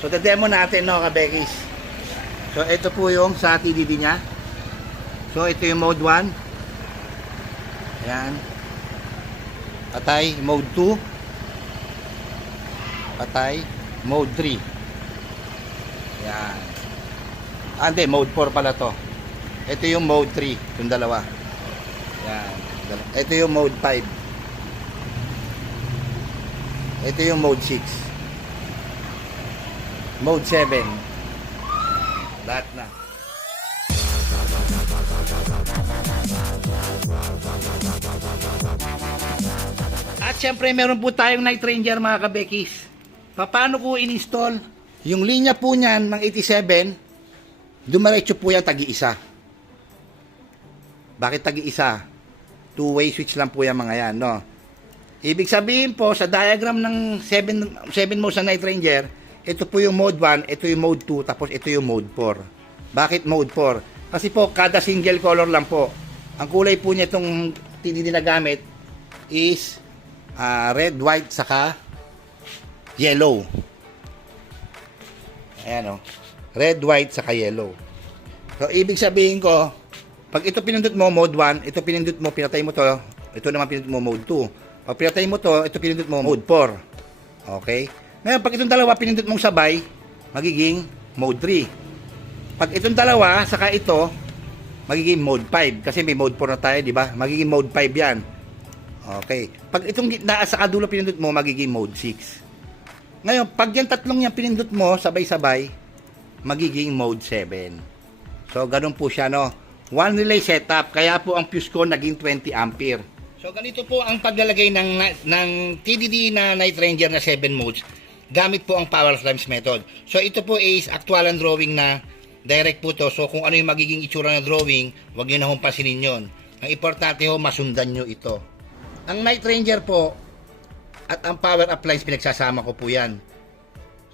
So, demo natin, no, kabekis. So, ito po yung sa TDD niya. So, ito yung mode 1. Ayan. Patay. Mode 2. Patay. Mode 3. Ayan. Hindi, mode 4 pala to. Ito yung mode 3. Yung dalawa. Ayan. Ito yung mode 5. Ito yung mode 6. Mode 7. Lahat na. At syempre meron po tayong Night Ranger mga kabekis. Paano ko in-install? Yung linya po niyan ng 87, dumiretso po yan tagi-isa. Bakit tagi-isa? Two-way switch lang po yan mga yan, no? Ibig sabihin po, sa diagram ng 7 mode sa Night Ranger, ito po yung mode 1, ito yung mode 2, tapos ito yung mode 4. Bakit mode 4? Kasi po, kada single color lang po. Ang kulay po niya itong TDD na gamit is red, white, saka yellow. Ayan o. Red, white, saka yellow. So, ibig sabihin ko, pag ito pinindot mo, mode 1, ito pinindot mo, pinatay mo to, ito naman pinindot mo, mode 2. Pag pinatay mo to, ito pinindot mo, mode 4. Okay? Ngayon, pag itong dalawa pinindot mong sabay, magiging mode 3. Pag itong dalawa, saka ito, magiging mode 5. Kasi may mode 4 na tayo, di ba? Magiging mode 5 yan. Okay. Pag itong gitna sa kadulo pinindot mo, magiging mode 6. Ngayon, pag yan tatlong yan pinindot mo, sabay-sabay, magiging mode 7. So, ganun po siya, no? One relay setup, kaya po ang fuse ko naging 20 ampere. So, ganito po ang paglalagay ng TDD na Night Ranger na 7 modes. Gamit po ang power clamps method. So, ito po is actualan drawing na direct po to. So, kung ano yung magiging itsura ng drawing, huwag nyo na hong pansinin yun. Ang importante ho, masundan nyo ito. Ang Night Ranger po at ang power appliance, pinagsasama ko po yan.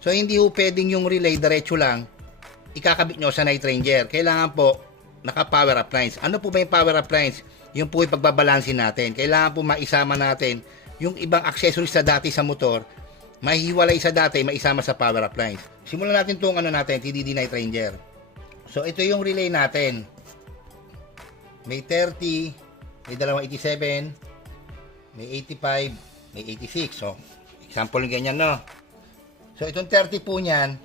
So, hindi ho pwedeng yung relay diretso lang ikakabit nyo sa Night Ranger. Kailangan po naka-power appliance. Ano po ba yung power appliance? Yung po yung pagbabalansin natin. Kailangan po maisama natin yung ibang accessories sa dati sa motor, mahihiwalay sa dati, maisama sa power appliance. Simulan natin itong TDD Night Ranger. So, ito yung relay natin. May 30, may dalawang 87, may 85, may 86. So, example ng ganyan, no? So, itong 30 po niyan,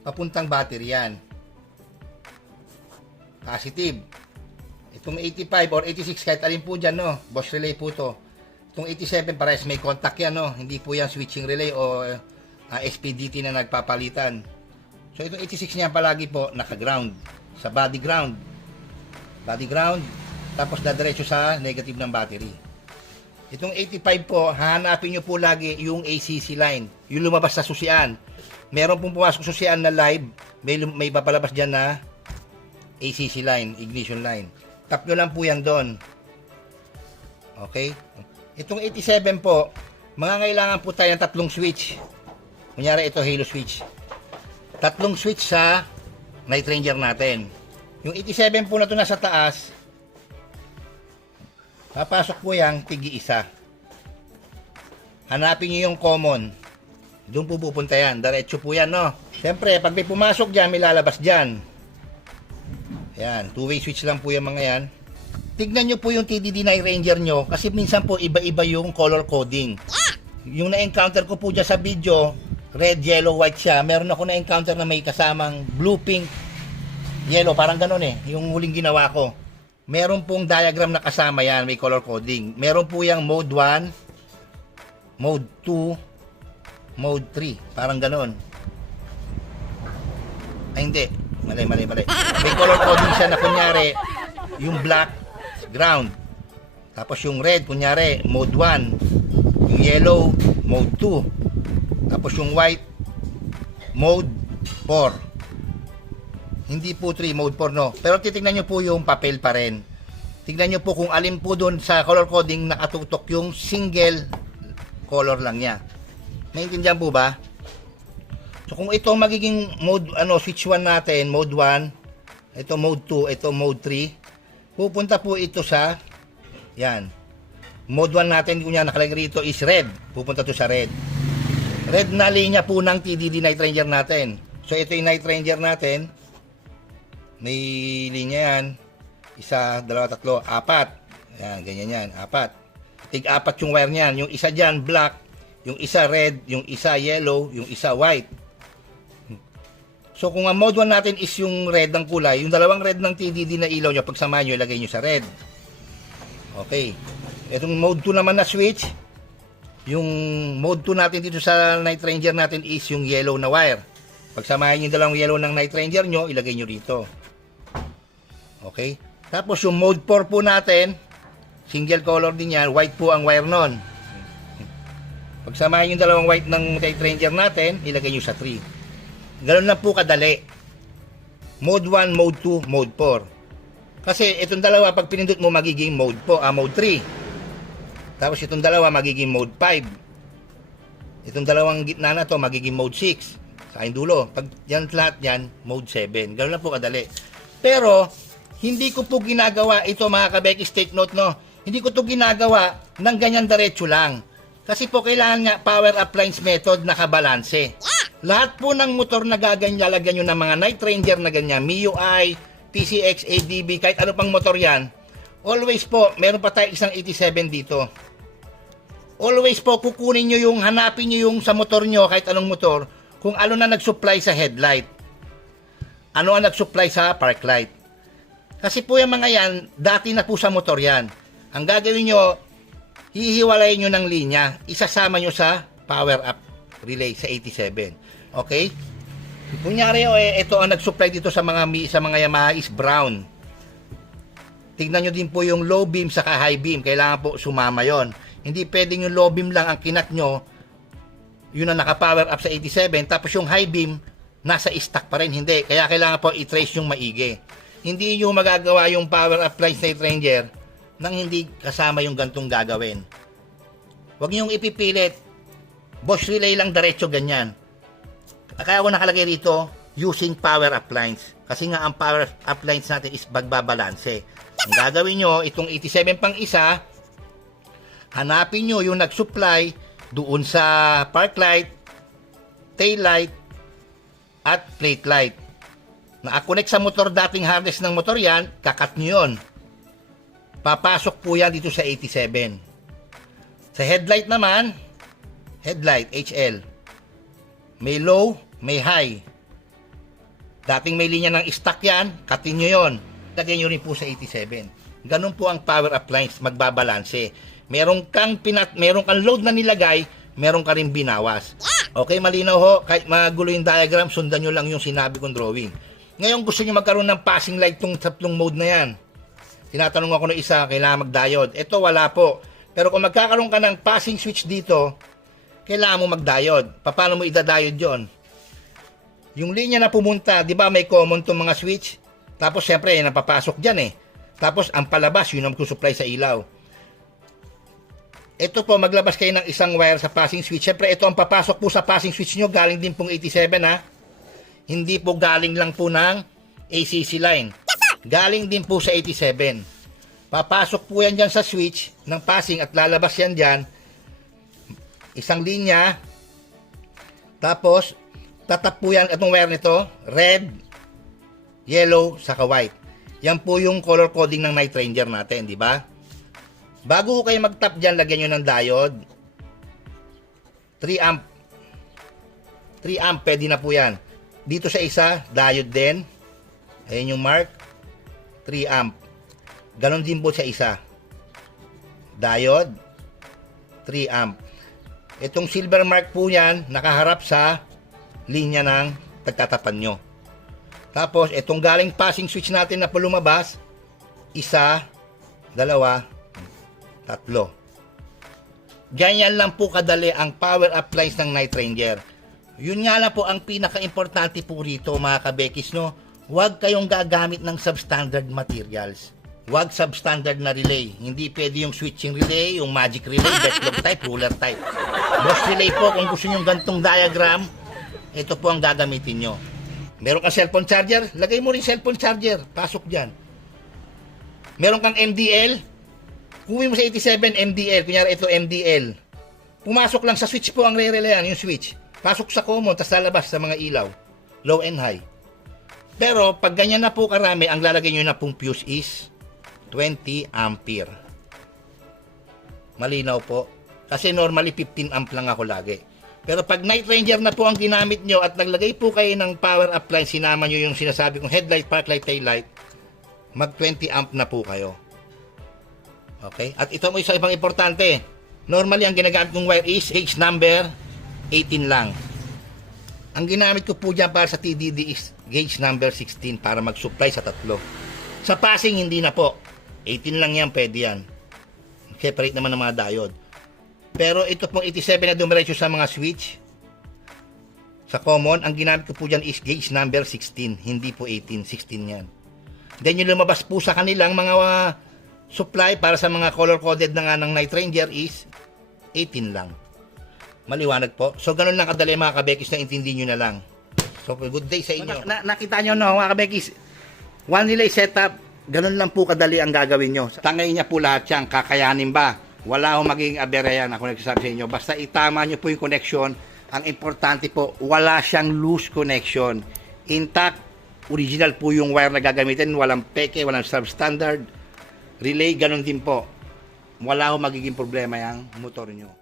papuntang battery yan. Positive. Itong 85 or 86, kahit alin po dyan, no? Boss relay po to. Itong 87, parehas may contact yan, no? Hindi po yan switching relay o SPDT na nagpapalitan. So, itong 86 niya palagi po naka-ground. Sa body ground. Body ground. Tapos dadiretso sa negative ng battery. Itong 85 po, hahanapin nyo po lagi yung ACC line. Yung lumabas sa susian. Meron pong pumasok susian na live. May papalabas dyan na ACC line, ignition line. Tap nyo lang po yan doon. Okay? Itong 87 po, mangangailangan po tayo ng tatlong switch. Kunyari ito, halo switch. Tatlong switch sa Night Ranger natin. Yung 87 po na ito nasa taas, papasok po yung tigi-isa. Hanapin nyo yung common. Doon po pupunta yan. Diretso po yan, no? Siyempre, pag may pumasok dyan, may lalabas dyan. Ayan, two-way switch lang po yung mga yan. Tignan nyo po yung TDD Night Ranger nyo kasi minsan po iba-iba yung color coding. Yung na-encounter ko po dyan sa video, red, yellow, white siya. Meron ako na-encounter na may kasamang blue, pink, yellow. Parang ganun eh, yung huling ginawa ko. Meron pong diagram na kasama yan, may color coding. Meron po yung mode 1, mode 2, mode 3. Parang ganun. Ay hindi. Mali. May color coding siya na kunyari, yung black, ground. Tapos yung red, kunyari, mode 1. Yung yellow, mode 2. Tapos yung white, mode 4. Hindi po 3, mode 4, no. Pero titignan nyo po yung papel pa rin. Tignan nyo po kung alin po doon sa color coding nakatutok yung single color lang niya. Maintindihan po ba? So kung ito magiging mode switch 1 natin, mode 1, ito mode 2, ito mode 3, pupunta po ito sa yan. Mode 1 natin, kunya nakalagay rito is red. Pupunta to sa red. red na linya po ng TDD Night Ranger natin. So ito yung Night Ranger natin. May linya yan. Isa, dalawa, tatlo, apat. Ayan, ganyan yan, apat. Tig-apat yung wire niyan. Yung isa dyan, black. Yung isa red. Yung isa yellow. Yung isa white. So kung ang mode 1 natin is yung red ng kulay, yung dalawang red ng TDD na ilaw nyo, pagsamahan nyo, ilagay nyo sa red. Okay. Itong mode 2 naman na switch, yung mode 2 natin dito sa Night Ranger natin is yung yellow na wire. Pagsamahan nyo yung dalawang yellow ng Night Ranger nyo, ilagay nyo rito. Okay. Tapos yung mode 4 po natin, single color din yan, white po ang wire nun. Pagsamahan yung dalawang white ng Night Ranger natin, ilagay nyo sa 3. Ganun lang po kadali. Mode 1, mode 2, mode 4. Kasi itong dalawa, pag pinindot mo, magiging mode 3. Tapos itong dalawa, magiging mode 5. Itong dalawang gitna na to, magiging mode 6. Sa aking dulo. Pag yan lahat yan, mode 7. Ganun lang po kadali. Pero, hindi ko po ginagawa ito mga kabekis, take note no. Hindi ko to ginagawa ng ganyan diretso lang. Kasi po kailangan nga power appliance method nakabalanse. Lahat po ng motor na gaganyan, lalagyan nyo ng mga Night Ranger na ganyan, MIUI, PCX, ADB, kahit ano pang motor yan, always po, meron pa tayo isang 87 dito. Always po, kukunin nyo yung, hanapin nyo yung sa motor nyo, kahit anong motor, kung ano na nag-supply sa headlight. Ano ang nag-supply sa park light. Kasi po yung mga yan, dati na po sa motor yan. Ang gagawin nyo, hihiwalayin nyo ng linya, isasama nyo sa power up relay sa 87. Okay? Kunyari, ito ang nag-supply dito sa mga Yamaha is brown. Tignan nyo din po yung low beam saka high beam. Kailangan po sumama yon. Hindi pwedeng yung low beam lang ang kinat nyo, yun ang naka-power up sa 87, tapos yung high beam, nasa stock pa rin. Hindi. Kaya kailangan po i-trace yung maigi. Hindi nyo magagawa yung power up Night Ranger nang hindi kasama yung gantong gagawin. Huwag nyo yung ipipilit. Bosch relay lang diretso ganyan. Kaya ako nakalagay rito, using power appliance. Kasi nga ang power appliance natin is bagbabalanse. Ang gagawin nyo, itong 87 pang isa, hanapin nyo yung nag-supply doon sa park light, tail light, at plate light. Na-connect sa motor, dating harness ng motor yan, kakat nyo yun. Papasok po yan dito sa 87. Sa headlight naman, headlight, HL. May low, may high. Dating may linya ng stock yan, katin nyo yun. Lagyan nyo rin po sa 87. Ganun po ang power appliance, magbabalanse. Meron kang load na nilagay, meron ka rin binawas. Okay, malinaw ho. Kahit magulo yung diagram, sundan nyo lang yung sinabi kong drawing. Ngayon gusto nyo magkaroon ng passing light tong tatlong mode na yan. Tinatanong ako ng isa, kailangan mag-diode. Ito wala po. Pero kung magkakaroon ka ng passing switch dito, kailangan mo mag-diode. Paano mo ida-diode yon? Yung linya na pumunta, di ba may common tong mga switch? Tapos syempre, yan ang papasok dyan eh. Tapos ang palabas, yun ang supply sa ilaw. Ito po, maglabas kayo ng isang wire sa passing switch. Syempre, ito ang papasok po sa passing switch nyo. Galing din pong 87 ha. Hindi po galing lang po ng ACC line. Galing din po sa 87. Papasok po yan dyan sa switch ng passing at lalabas yan dyan. Isang linya, tapos tatap po yan itong wire nito, red, yellow, saka white. Yan po yung color coding ng Night Ranger natin, di ba? Bago kayo mag-tap dyan, lagyan nyo ng diode. 3 amp. 3 amp, pwede na po yan. Dito sa isa, diode din. Ayan yung mark. 3 amp. Ganon din po sa isa. Diode, 3 amp. Itong silver mark po yan, nakaharap sa linya ng pagtatapan nyo. Tapos, itong galing passing switch natin na po lumabas, 1, 2, 3. Ganyan lang po kadali ang power appliance ng Night Ranger. Yun nga lang po ang pinaka-importante po rito mga kabekis, no? Huwag kayong gagamit ng substandard materials. Huwag substandard na relay. Hindi pwede yung switching relay, yung magic relay, deadlock type, ruler type. Boss relay po, kung gusto nyo gantong diagram, ito po ang gagamitin nyo. Meron kang cellphone charger, lagay mo rin cellphone charger, pasok dyan. Meron kang MDL, kuwi mo sa 87 MDL, kunyari ito MDL. Pumasok lang sa switch po ang re-relayan, yung switch. Pasok sa common, tapos lalabas sa mga ilaw. Low and high. Pero pag ganyan na po karami, ang lalagay nyo na pong fuse is 20 ampere. Malinaw po. Kasi normally 15 amp lang ako lagi. Pero pag Night Ranger na po ang ginamit nyo at naglagay po kayo ng power appliance, sinama nyo yung sinasabi kong headlight, park light, tail light, mag 20 amp na po kayo. Okay? At ito mo isa ibang importante. Normally, ang ginagamit kong wire is H number 18 lang. Ang ginamit ko po dyan para sa TDD is gauge number 16 para mag-supply sa tatlo. Sa passing, hindi na po. 18 lang yan, pwede yan. Separate naman ng mga diode. Pero ito pong 87 na dumiretso sa mga switch, sa common, ang ginamit ko po dyan is gauge number 16. Hindi po 18, 16 yan. Then yung lumabas po sa kanilang mga supply para sa mga color-coded na nga ng Night Ranger is 18 lang. Maliwanag po. So, ganun lang kadali mga kabekis na intindi nyo na lang. So, good day sa inyo. Nakita nyo no, mga kabekis, one relay setup, ganun lang po kadali ang gagawin nyo. Tangay niya po lahat yan. Kakayanin ba? Wala akong magiging abera yan ako nagsasabi sa inyo. Basta itama nyo po yung connection. Ang importante po, wala siyang loose connection. Intact, original po yung wire na gagamitin. Walang peke, walang substandard. Relay, ganun din po. Wala akong magiging problema yung motor nyo.